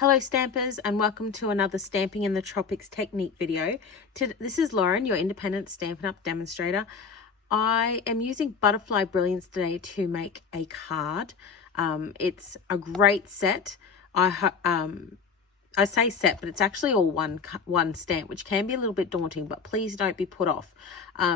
Hello Stampers, and welcome to another Stamping in the Tropics technique video. This is Lauren, your independent Stampin' Up demonstrator. I am using Butterfly Brilliance today to make a card. It's a great set. I say set, but it's actually all one stamp, which can be a little bit daunting, but please don't be put off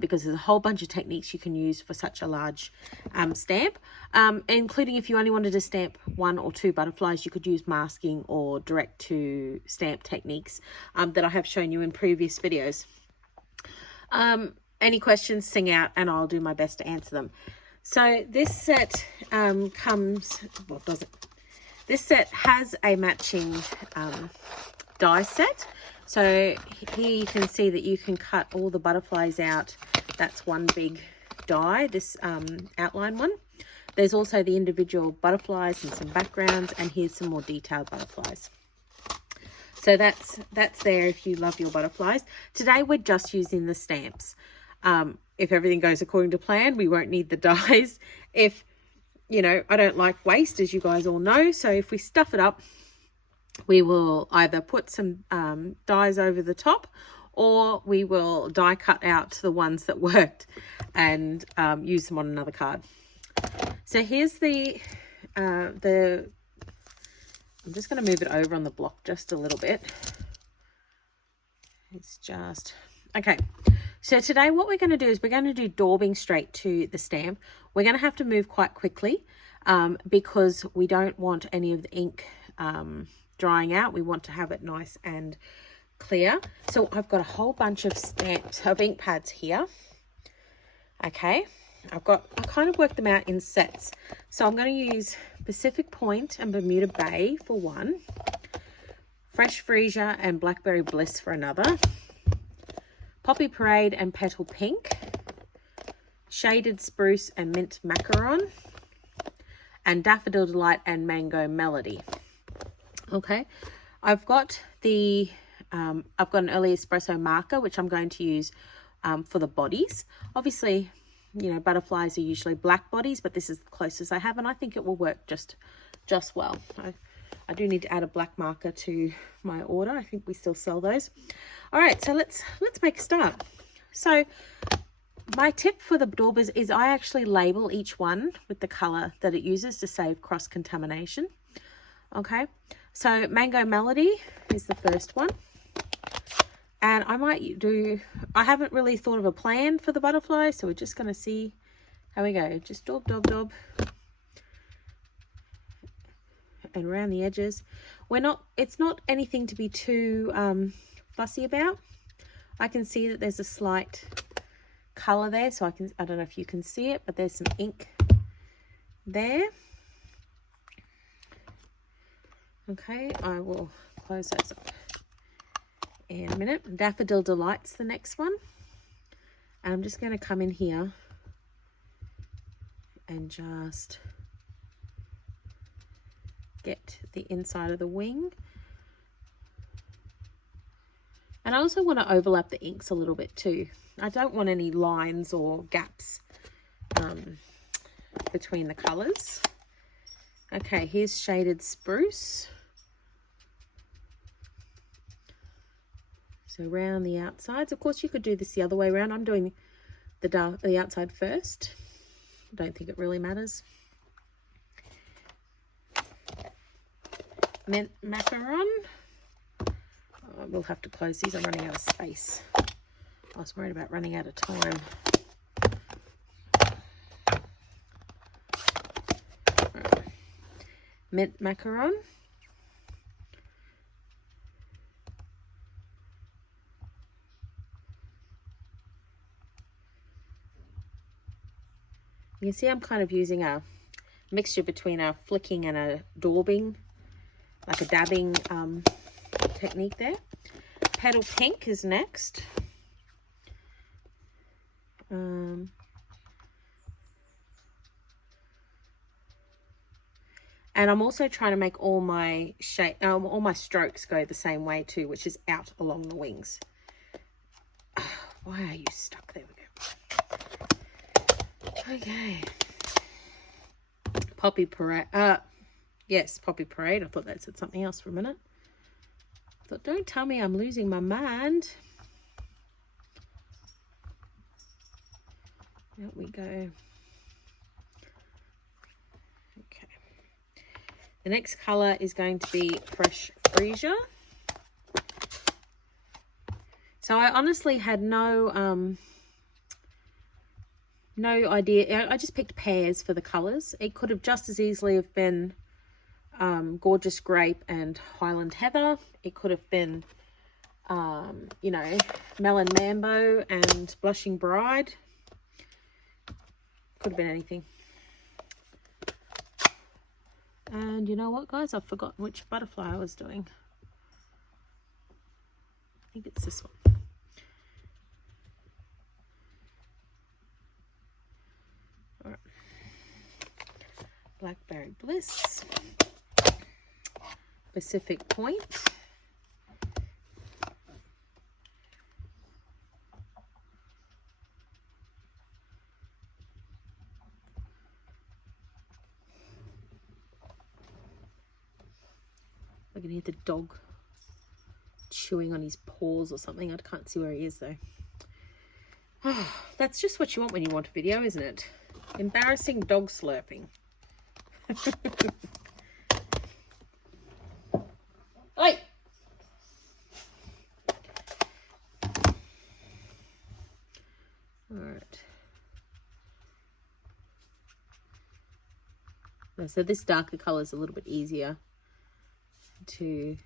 because there's a whole bunch of techniques you can use for such a large stamp, including if you only wanted to stamp 1 or 2 butterflies, you could use masking or direct to stamp techniques that I have shown you in previous videos. Any questions, sing out and I'll do my best to answer them. So this set This set has a matching die set. So here you can see that you can cut all the butterflies out. That's one big die, this outline one. There's also the individual butterflies and some backgrounds, and here's some more detailed butterflies. So that's there if you love your butterflies. Today we're just using the stamps. If everything goes according to plan, we won't need the dies. If you know, I don't like waste, as you guys all know. So if we stuff it up, we will either put some dies over the top, or we will die cut out the ones that worked and use them on another card. So here's I'm just going to move it over on the block just a little bit. It's just, okay. So today what we're going to do is we're going to do daubing straight to the stamp. We're going to have to move quite quickly because we don't want any of the ink drying out. We want to have it nice and clear. So I've got a whole bunch of ink pads here. Okay, I kind of worked them out in sets. So I'm going to use Pacific Point and Bermuda Bay for one, Fresh Freesia and Blackberry Bliss for another, Poppy Parade and Petal Pink, Shaded Spruce and Mint Macaron, and Daffodil Delight and Mango Melody. Okay, I've got an early espresso marker, which I'm going to use for the bodies. Obviously, you know, butterflies are usually black bodies, but this is the closest I have, and I think it will work just well. I do need to add a black marker to my order. I think we still sell those. All right, so let's make a start. So my tip for the daubers is I actually label each one with the color that it uses to save cross-contamination. Okay, so Mango Melody is the first one. And I haven't really thought of a plan for the butterfly, so we're just going to see how we go. Just daub, daub, daub. And around the edges. It's not anything to be too fussy about. I can see that there's a slight color there, so I don't know if you can see it, but there's some ink there. Okay, I will close those up in a minute. Daffodil Delight's the next one, and I'm just going to come in here and just get the inside of the wing. And I also want to overlap the inks a little bit too. I don't want any lines or gaps between the colors. Okay, here's Shaded Spruce. So around the outsides. Of course, you could do this the other way around. I'm doing the outside first. I don't think it really matters. Mint Macaron. We'll have to close these. I'm running out of space. I was worried about running out of time. Right. Mint Macaron. You can see I'm kind of using a mixture between a flicking and a daubing, like a dabbing technique there. Petal Pink is next. And I'm also trying to make all my strokes go the same way too, which is out along the wings. Why are you stuck? There we go. Okay. Poppy Parade. Yes, Poppy Parade. I thought that said something else for a minute. thought, don't tell me I'm losing my mind. There we go. Okay. The next colour is going to be Fresh Freesia. So I honestly had no idea. I just picked pairs for the colours. It could have just as easily have been Gorgeous Grape and Highland Heather. It could have been, you know, Melon Mambo and Blushing Bride. Could have been anything. And you know what, guys? I've forgotten which butterfly I was doing. I think it's this one. All right. Blackberry Bliss. Pacific Point. I can hear the dog chewing on his paws or something. I can't see where he is though. Oh, that's just what you want when you want a video, isn't it? Embarrassing dog slurping. Oi! Alright. So this darker colour is a little bit easier to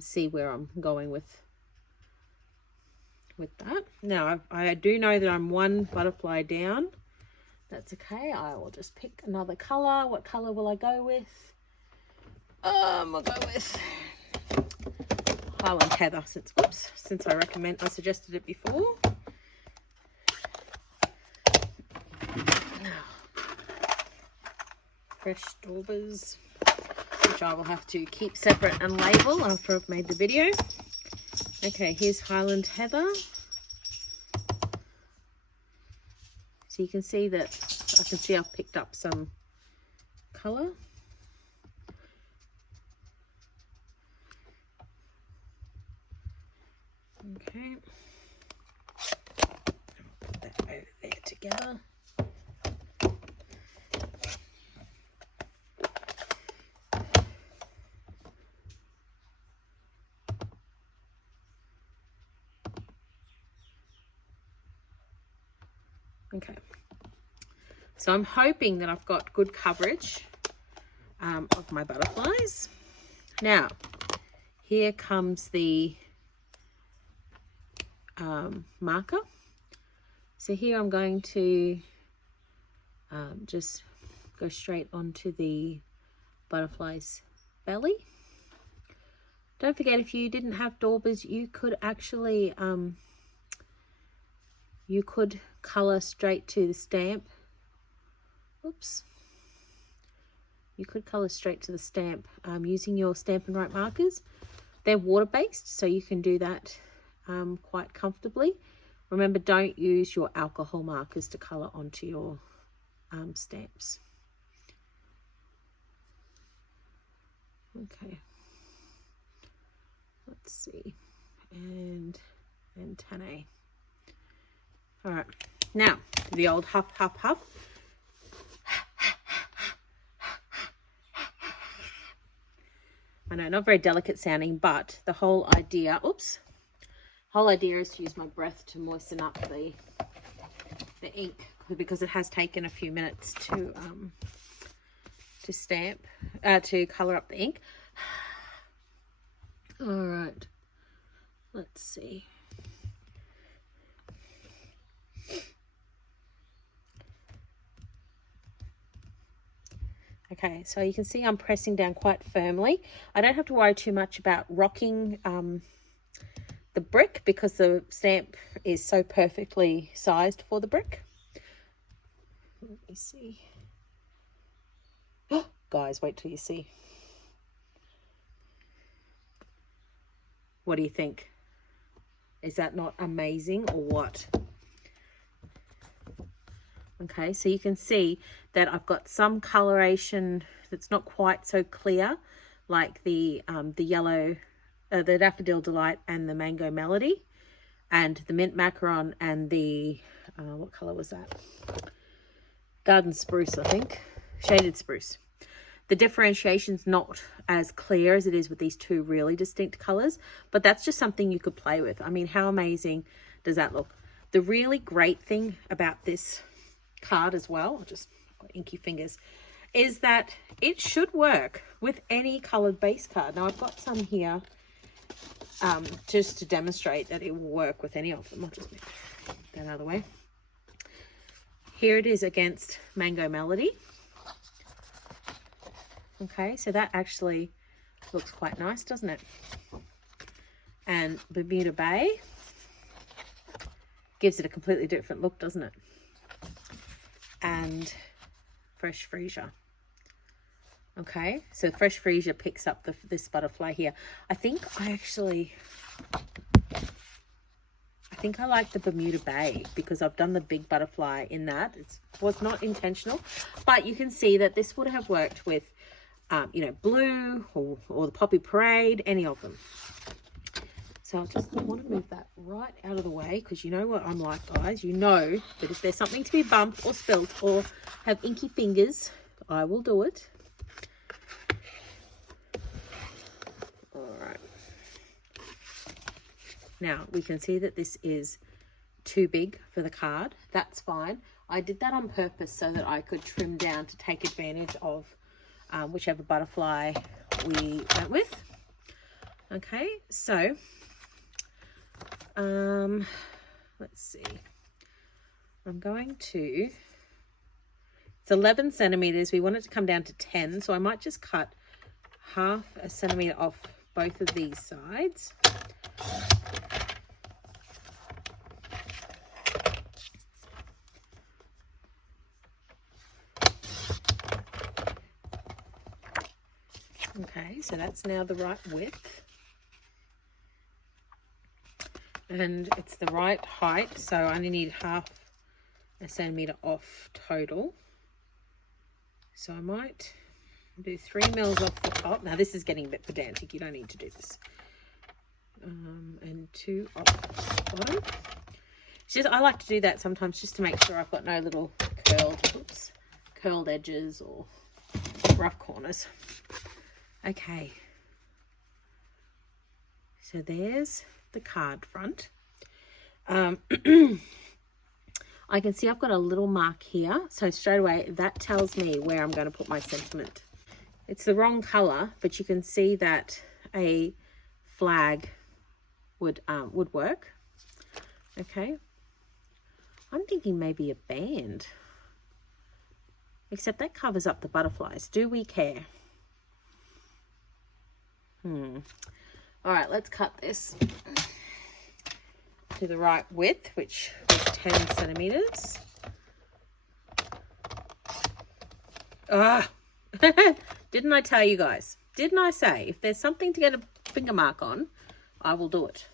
see where I'm going with that. Now I do know that I'm one butterfly down. That's okay. I will just pick another colour. What colour will I go with? I'll go with Highland Heather since I suggested it before. Fresh Daubers, which I will have to keep separate and label after I've made the video. Okay, here's Highland Heather. So you can see that I've picked up some colour. Okay. I'll put that over there together. Okay, so I'm hoping that I've got good coverage of my butterflies. Now, here comes the marker. So here I'm going to just go straight onto the butterfly's belly. Don't forget, if you didn't have daubers, you could actually you could colour straight to the stamp. Oops. You could colour straight to the stamp using your Stampin' Up markers. They're water-based, so you can do that quite comfortably. Remember, don't use your alcohol markers to colour onto your stamps. Okay. Let's see. And Tane. All right, now the old huff, huff, huff. I know, not very delicate sounding, but the whole idea, is to use my breath to moisten up the ink, because it has taken a few minutes to color up the ink. All right, let's see. Okay, so you can see I'm pressing down quite firmly. I don't have to worry too much about rocking the brick, because the stamp is so perfectly sized for the brick. Let me see. Oh, guys, wait till you see. What do you think? Is that not amazing or what? Okay, so you can see that I've got some coloration that's not quite so clear, like the yellow the Daffodil Delight and the Mango Melody, and the Mint Macaron and the, what colour was that? Garden Spruce, I think. Shaded Spruce. The differentiation's not as clear as it is with these two really distinct colours, but that's just something you could play with. I mean, how amazing does that look? The really great thing about this card as well, I've got inky fingers, is that it should work with any coloured base card. Now, I've got some here just to demonstrate that it will work with any of them. I'll just move that out of the way. Here it is against Mango Melody. Okay, so that actually looks quite nice, doesn't it? And Bermuda Bay gives it a completely different look, doesn't it? And Fresh Freesia. Okay, so Fresh Freesia picks up this butterfly here. I think I like the Bermuda Bay because I've done the big butterfly in that. It was not intentional, but you can see that this would have worked with you know, blue or the Poppy Parade, any of them. So I want to move that right out of the way, because you know what I'm like, guys. You know that if there's something to be bumped or spilt or have inky fingers, I will do it. All right. Now we can see that this is too big for the card. That's fine. I did that on purpose so that I could trim down to take advantage of whichever butterfly we went with. Okay, so let's see. I'm going to, it's 11 centimeters. We want it to come down to 10, so I might just cut half a centimeter off both of these sides. Okay, so that's now the right width. And it's the right height, so I only need half a centimetre off total. So I might do 3 mils off the top. Now this is getting a bit pedantic, you don't need to do this. And 2 off the bottom. It's just, I like to do that sometimes just to make sure I've got no little curled edges or rough corners. Okay, so there's the card front. I can see I've got a little mark here, so straight away that tells me where I'm going to put my sentiment. It's the wrong color, but you can see that a flag would work. Okay, I'm thinking maybe a band, except that covers up the butterflies. Do we care? All right, let's cut this to the right width, which was 10 centimeters. Didn't I tell you guys? Didn't I say if there's something to get a finger mark on, I will do it?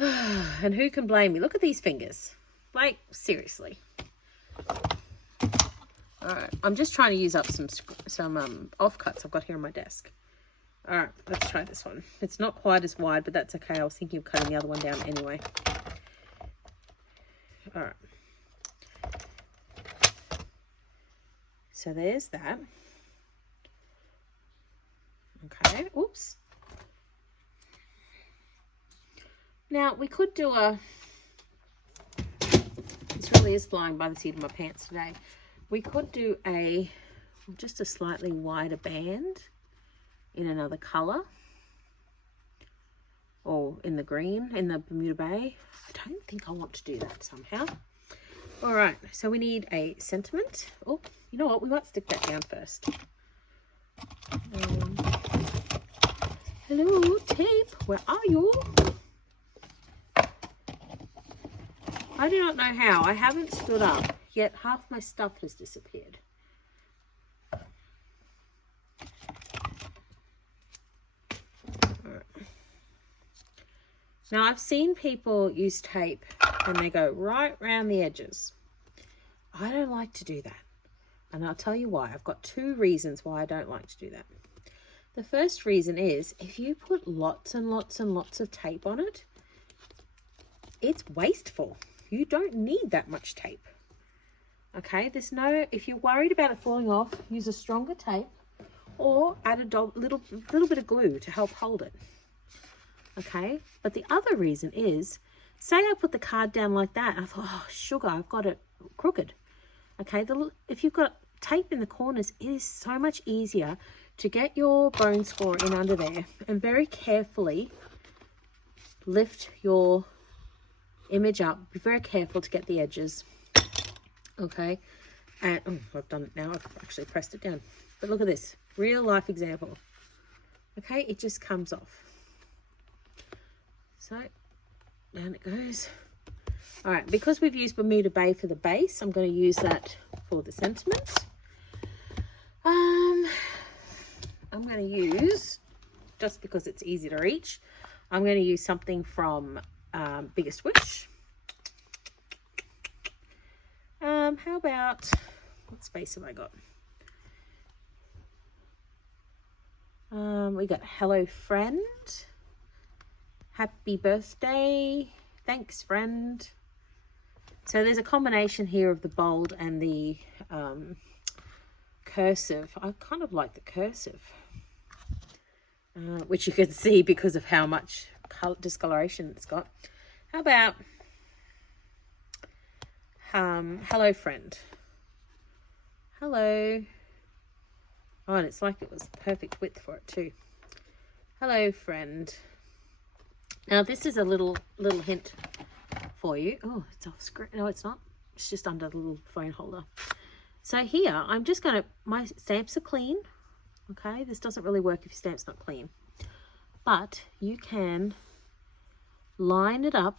And who can blame me? Look at these fingers. Like, seriously. All right, I'm just trying to use up some offcuts I've got here on my desk. All right, let's try this one. It's not quite as wide, but that's okay. I was thinking of cutting the other one down anyway. All right. So there's that. Okay, oops. Now, we could do this really is flying by the seat of my pants today. We could do just a slightly wider band in another color, or in the green, in the Bermuda Bay. I don't think I want to do that somehow. All right, so we need a sentiment. Oh, you know what? We might stick that down first. Hello, tape. Where are you? I do not know how. I haven't stood up, yet half my stuff has disappeared. Now, I've seen people use tape and they go right around the edges. I don't like to do that. And I'll tell you why. I've got 2 reasons why I don't like to do that. The first reason is if you put lots and lots and lots of tape on it, it's wasteful. You don't need that much tape. Okay, there's no, if you're worried about it falling off, use a stronger tape or add a little bit of glue to help hold it. Okay, but the other reason is, say I put the card down like that and I thought, oh sugar, I've got it crooked. Okay, if you've got tape in the corners, it is so much easier to get your bone scorer in under there and very carefully lift your image up. Be very careful to get the edges. Okay, and oh, I've done it now. I've actually pressed it down. But look at this, real life example. Okay, it just comes off. So down it goes. All right, because we've used Bermuda Bay for the base, I'm going to use that for the sentiment. I'm going to use, just because it's easy to reach, I'm going to use something from Biggest Wish. How about, what space have I got? We got Hello Friend, Happy Birthday, Thanks Friend. So there's a combination here of the bold and the cursive. I kind of like the cursive, which you can see because of how much discoloration it's got. How about Hello Friend? Hello. Oh, and it's like it was the perfect width for it too. Hello Friend. Now this is a little hint for you. Oh, it's off screen. No, it's not. It's just under the little phone holder. So here, I'm just going to, my stamps are clean. Okay, this doesn't really work if your stamp's not clean. But you can line it up,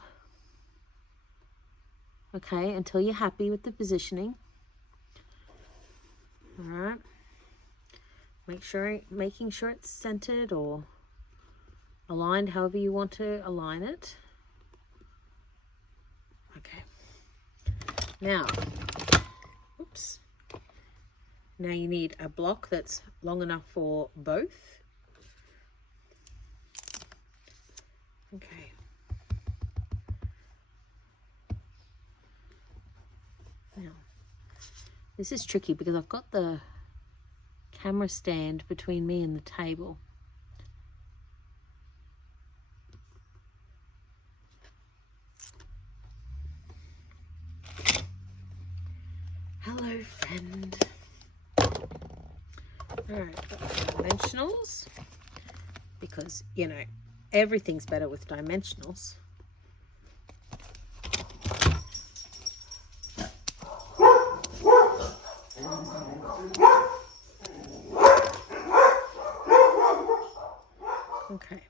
okay, until you're happy with the positioning. All right. Making sure it's centered or aligned however you want to align it. Okay. Now, oops. Now you need a block that's long enough for both. Okay. Now, this is tricky because I've got the camera stand between me and the table. Hello Friend. Alright, got the dimensionals, because you know everything's better with dimensionals. Okay.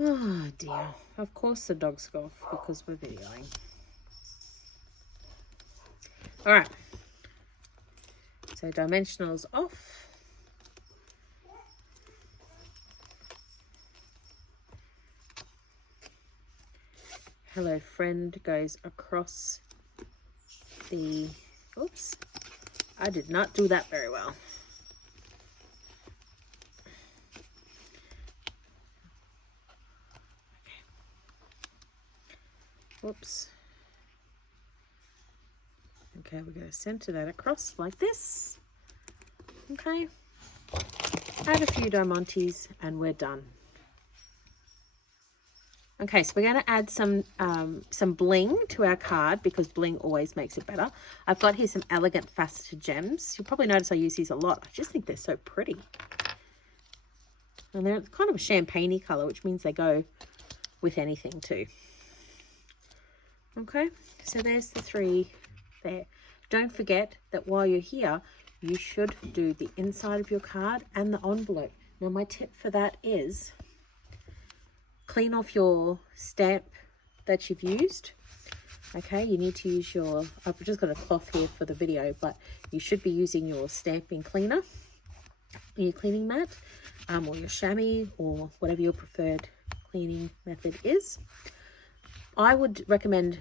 Oh dear. Of course the dogs go off because we're videoing. Alright. So dimensionals off. Hello Friend goes across the, oops, I did not do that very well. Whoops. Okay, we're going to center that across like this. Okay. Add a few diamantes and we're done. Okay, so we're going to add some bling to our card because bling always makes it better. I've got here some elegant faceted gems. You'll probably notice I use these a lot. I just think they're so pretty. And they're kind of a champagne-y color, which means they go with anything too. Okay, so there's the three there. Don't forget that while you're here, you should do the inside of your card and the envelope. Now my tip for that is clean off your stamp that you've used. Okay, you need to use your, I've just got a cloth here for the video, but you should be using your stamping cleaner, your cleaning mat, or your chamois, or whatever your preferred cleaning method is. I would recommend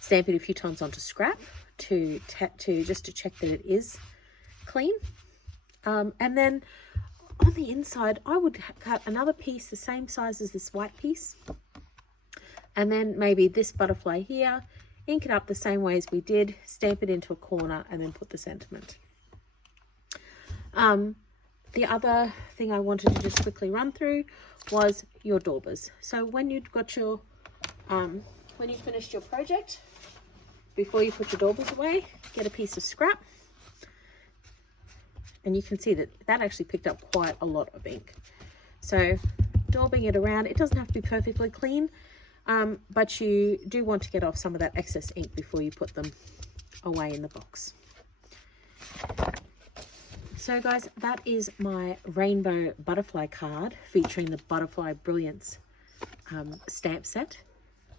stamp it a few times onto scrap just to check that it is clean. And then on the inside, I would cut another piece the same size as this white piece. And then maybe this butterfly here, ink it up the same way as we did, stamp it into a corner, and then put the sentiment. The other thing I wanted to just quickly run through was your daubers. So when you've got your, when you finished your project, before you put your daubers away, get a piece of scrap. And you can see that that actually picked up quite a lot of ink. So daubing it around, it doesn't have to be perfectly clean, but you do want to get off some of that excess ink before you put them away in the box. So guys, that is my rainbow butterfly card featuring the Butterfly Brilliance stamp set.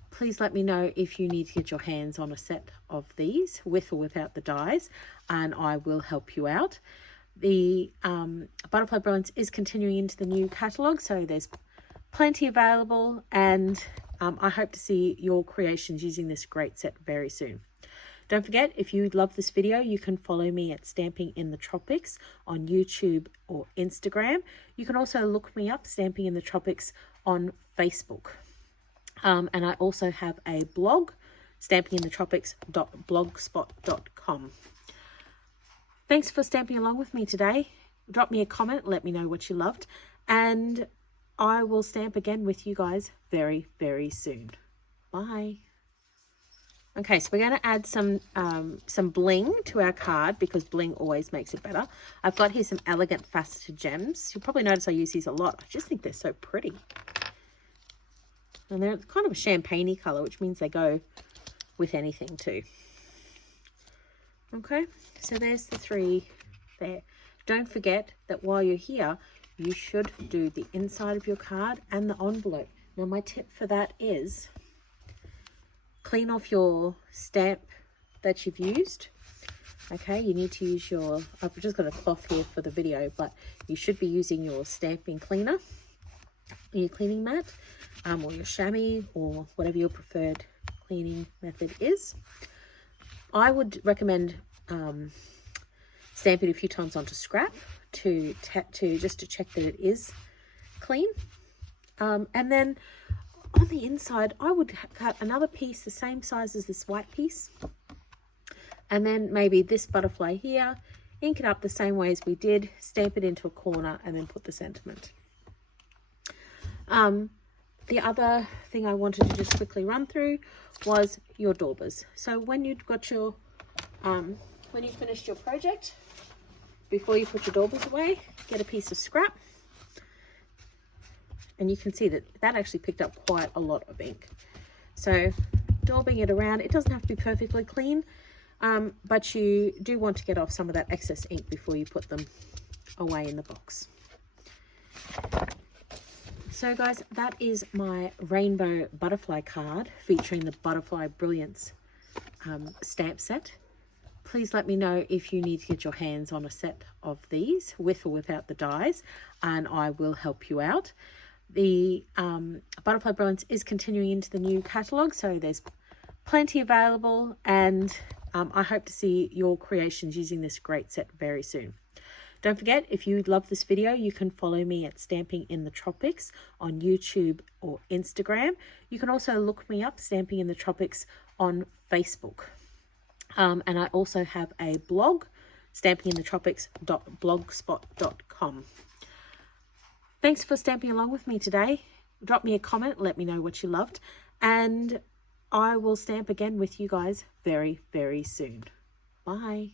Please let me know if you need to get your hands on a set of these with or without the dies, and I will help you out. The Butterfly Brilliance is continuing into the new catalogue, so there's plenty available, and I hope to see your creations using this great set very soon. Don't forget, if you love this video, you can follow me at Stamping in the Tropics on YouTube or Instagram. You can also look me up, Stamping in the Tropics, on Facebook. And I also have a blog, stampinginthetropics.blogspot.com. Thanks for stamping along with me today. Drop me a comment, let me know what you loved, and I will stamp again with you guys very, very soon. Bye. Okay, so we're going to add some bling to our card because bling always makes it better. I've got here some elegant faceted gems. You'll probably notice I use these a lot. I just think they're so pretty. And they're kind of a champagne-y colour, which means they go with anything too. Okay, so there's the three there. Don't forget that while you're here, you should do the inside of your card and the envelope. Now, my tip for that is clean off your stamp that you've used. Okay, you need to use your, I've just got a cloth here for the video, but you should be using your stamping cleaner, your cleaning mat, or your chamois, or whatever your preferred cleaning method is. I would recommend stamp it a few times onto scrap just to check that it is clean. And then on the inside, I would cut another piece the same size as this white piece. And then maybe this butterfly here, ink it up the same way as we did, stamp it into a corner, and then put the sentiment. The other thing I wanted to just quickly run through was your daubers. So when you've got your, when you finished your project, before you put your daubers away, get a piece of scrap. And you can see that that actually picked up quite a lot of ink. So daubing it around, it doesn't have to be perfectly clean, but you do want to get off some of that excess ink before you put them away in the box. So guys, that is my rainbow butterfly card featuring the Butterfly Brilliance stamp set. Please let me know if you need to get your hands on a set of these with or without the dies, and I will help you out. The Butterfly Brilliance is continuing into the new catalogue, so there's plenty available, and I hope to see your creations using this great set very soon. Don't forget, if you love this video, you can follow me at Stamping in the Tropics on YouTube or Instagram. You can also look me up, Stamping in the Tropics, on Facebook. And I also have a blog, stampinginthetropics.blogspot.com. Thanks for stamping along with me today. Drop me a comment, let me know what you loved, and I will stamp again with you guys very, very soon. Bye.